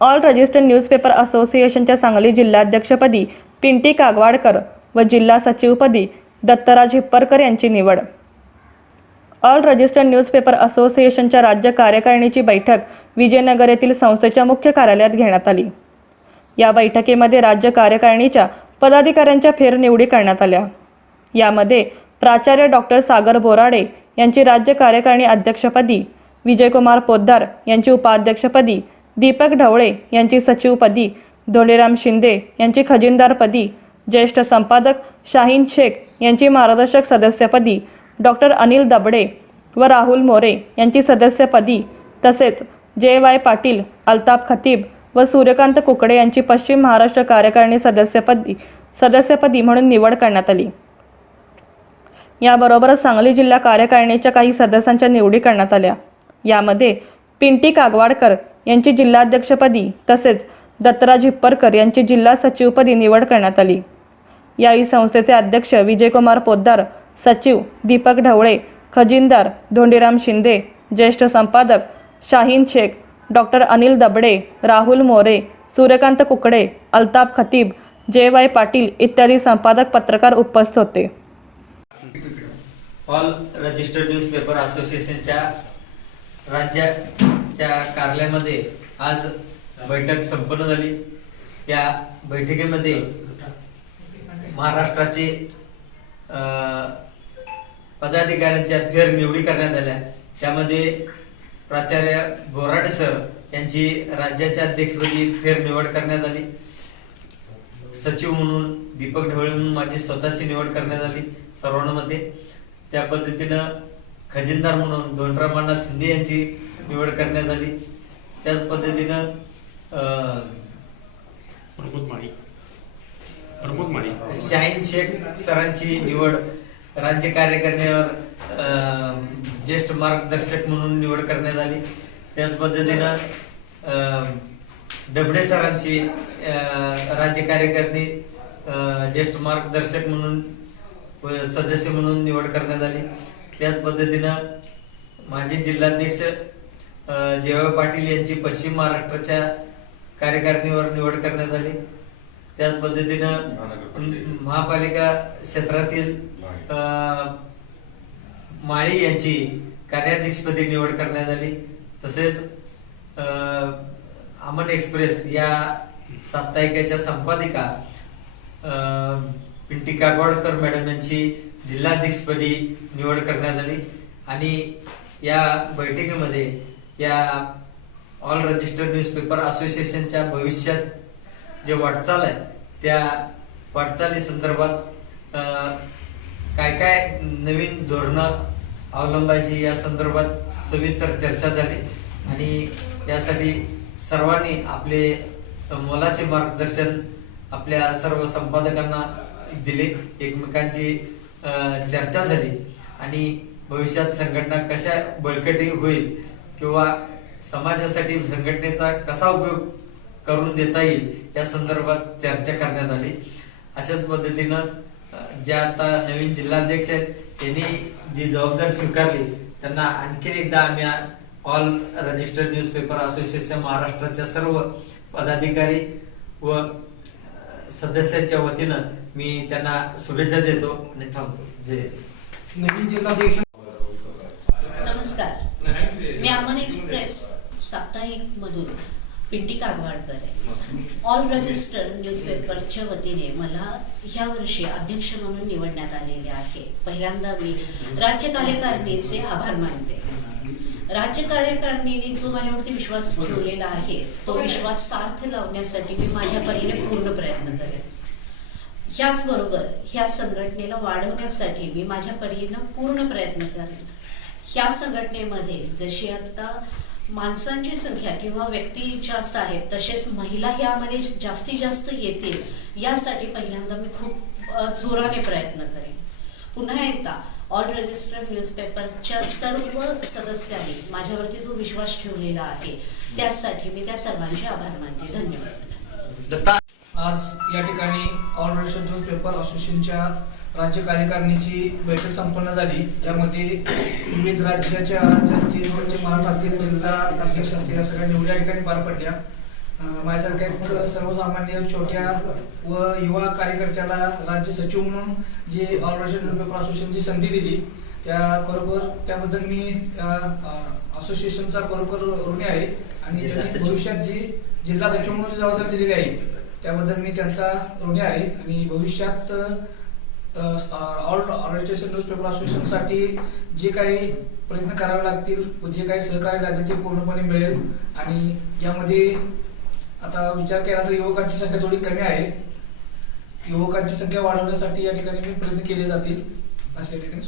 All registered newspaper असोसिएशनच्या सांगली जिल्हाध्यक्षपदी पिंटी कागवाडकर व जिल्हा सचिवपदी दत्तराज हिप्परकर यांची निवड. ऑल रजिस्टर्ड न्यूजपेपर असोसिएशनच्या राज्य कार्यकारिणीची बैठक विजयनगर येथील संस्थेच्या मुख्य कार्यालयात घेण्यात आली. या बैठकीमध्ये राज्य कार्यकारिणीच्या पदाधिकाऱ्यांच्या फेरनिवडी करण्यात आल्या. यामध्ये प्राचार्य डॉक्टर सागर बोराडे यांची राज्य कार्यकारिणी अध्यक्षपदी, विजयकुमार पोद्दार यांची उपाध्यक्षपदी, दीपक ढवळे यांची सचिवपदी, धोंडीराम शिंदे यांची खजिनदारपदी, ज्येष्ठ संपादक शाहीन शेख यांची मार्गदर्शक सदस्यपदी, डॉक्टर अनिल दबडे व राहुल मोरे यांची सदस्यपदी तसेच JY पाटील, अल्ताफ खतीब व सूर्यकांत कुकडे यांची पश्चिम महाराष्ट्र कार्यकारिणी सदस्यपदी म्हणून निवड करण्यात आली. याबरोबरच सांगली जिल्हा कार्यकारिणीच्या काही सदस्यांच्या निवडी करण्यात आल्या. यामध्ये पिंटी कागवाडकर यांची जिल्हाध्यक्षपदी तसेच दत्तराज हिप्परकर यांची जिल्हा सचिवपदी निवड करण्यात आली. यावेळी संस्थेचे अध्यक्ष विजयकुमार पोद्दार, सचिव दीपक ढवळे, खजिनदार धोंडीराम शिंदे, ज्येष्ठ संपादक शाहीन शेख, डॉक्टर अनिल दबडे, राहुल मोरे, सूर्यकांत कुकडे, अल्ताफ खतीब, JY पाटील इत्यादी संपादक पत्रकार उपस्थित होते. ऑल रजिस्टर्ड न्यूजपेपर असोसिएशनच्या राज्याच्या कार्यालयामध्ये आज बैठक संपन्न झाली. या बैठकीमध्ये महाराष्ट्राचे पदाधिकाऱ्यांच्या फेरनिवडी करण्यात आल्या. त्यामध्ये प्राचार्य बोराडे सर यांची राज्याच्या अध्यक्षपदी फेरनिवड करण्यात आली. सचिव म्हणून दीपक ढवळे म्हणून माझी स्वतःची निवड करण्यात आली सर्वांमध्ये. त्या पद्धतीनं खजिनदार म्हणून धोंडीराम शिंदे यांची निवड करण्यात आली. त्याच पद्धतीनं शाहीन शेख सरांची निवड राज्य कार्यकारिणीवर ज्येष्ठ मार्गदर्शक म्हणून निवड करण्यात आली. त्याच पद्धतीनं दबडे सरांची राज्य कार्यकारिणी ज्येष्ठ मार्गदर्शक म्हणून सदस्य म्हणून निवड करण्यात आली. त्याच पद्धतीनं माजी जिल्हाध्यक्ष JY पाटील यांची पश्चिम महाराष्ट्राच्या कार्यकारिणीवर निवड करण्यात आली. त्याच पद्धतीनं महापालिका क्षेत्रातील माळी यांची कार्याध्यक्षपदी निवड करण्यात आली. तसेच अमन एक्सप्रेस या साप्ताहिकाच्या संपादिका पिंटी कागवाडकर मॅडम यांची जिल्हाध्यक्षपदी निवड करण्यात आली. आणि या बैठकीमध्ये या ऑल रजिस्टर्ड न्यूजपेपर असोसिएशनच्या भविष्यात जे वाटचाल आहे त्या वाटचाली संदर्भात काय काय नवीन धोरणं अवलंबायची या संदर्भात सविस्तर चर्चा झाली. आणि यासाठी सर्वांनी आपले मोलाचे मार्गदर्शन आपल्या सर्व संपादकांना दिले. एकमेकांची चर्चा झाली आणि भविष्यात संघटना कशा बळकटी होईल किंवा समाजासाठी संघटनेचा कसा उपयोग करून देता येईल या संदर्भात चर्चा करण्यात आली. अशाच पद्धतीनं ज्या आता नवीन जिल्हाध्यक्ष आहेत त्यांनी जी जबाबदारी स्वीकारली त्यांना आणखी एकदा आम्ही ऑल रजिस्टर्ड न्यूजपेपर असोसिएशन महाराष्ट्राच्या सर्व पदाधिकारी व सदस्यांच्या वतीनं मी त्यांना शुभेच्छा देतो आणि थांबतो. जय नवीन जिल्हाध्यक्ष. नमस्कार, मी अमन एक्सप्रेस साप्ताहिक मधून पिंटी कागवाडकर आहे. ऑल रजिस्टर न्यूजपेपरच्या वतीने मला ह्या वर्षी अध्यक्ष म्हणून निवडण्यात आलेले आहे. पहिल्यांदा मी राज्य कार्यकारिणीचे आभार मानते. राज्य कार्यकारिणीने जो माझ्यावरती विश्वास ठेवलेला आहे तो विश्वास सार्थ लावण्यासाठी मी माझ्या परीने पूर्ण प्रयत्न करेन. ह्याचबरोबर ह्या संघटनेला वाढवण्यासाठी मी माझ्या परीने पूर्ण प्रयत्न करेन. ह्या संघटनेमध्ये जशी आता माणसांची संख्या किंवा व्यक्ती जास्त आहेत तसेच महिला ह्यामध्ये जास्तीत जास्त येतील यासाठी पहिल्यांदा मी खूप जोराने प्रयत्न करेन. पुन्हा एकदा ऑल रजिस्टर्ड न्यूजपेपरच्या सर्व सदस्यांनी माझ्यावरती जो विश्वास ठेवलेला आहे त्यासाठी मी त्या सर्वांचे आभार मानते. धन्यवाद. आज या ठिकाणी ऑल रजिस्टर्ड न्यूजपेपर असोसिएशनच्या राज्य कार्यकारिणीची बैठक संपन्न झाली. यामध्ये विविध राज्याच्या राज्य असतील महाराष्ट्रातील जिल्हा अध्यक्ष असतील या सगळ्या निवडी या ठिकाणी पार पडल्या. माझ्यासारख्या एक सर्वसामान्य छोट्या व युवा कार्यकर्त्याला राज्य सचिव म्हणून जे ऑल रजिस्टर्ड न्यूजपेपर असोसिएशनची संधी दिली खरोखर त्याबद्दल मी असोसिएशनचा खरोखर ऋणी आहे आणि त्यांनी भविष्यात जी जिल्हा सचिव म्हणून जबाबदारी दिलेली आहे त्याबद्दल मी त्यांचा ऋणी आहे आणि भविष्यात ऑल रजिस्ट्रेशन न्यूजपेपर असोसिएशनसाठी जे काही प्रयत्न करावे लागतील व जे काही सहकार्य लागेल ते पूर्णपणे मिळेल आणि यामध्ये आता विचार केला तर युवकांची संख्या थोडी कमी आहे. युवकांची संख्या वाढवण्यासाठी या ठिकाणी मी प्रयत्न केले जातील असे या ठिकाणी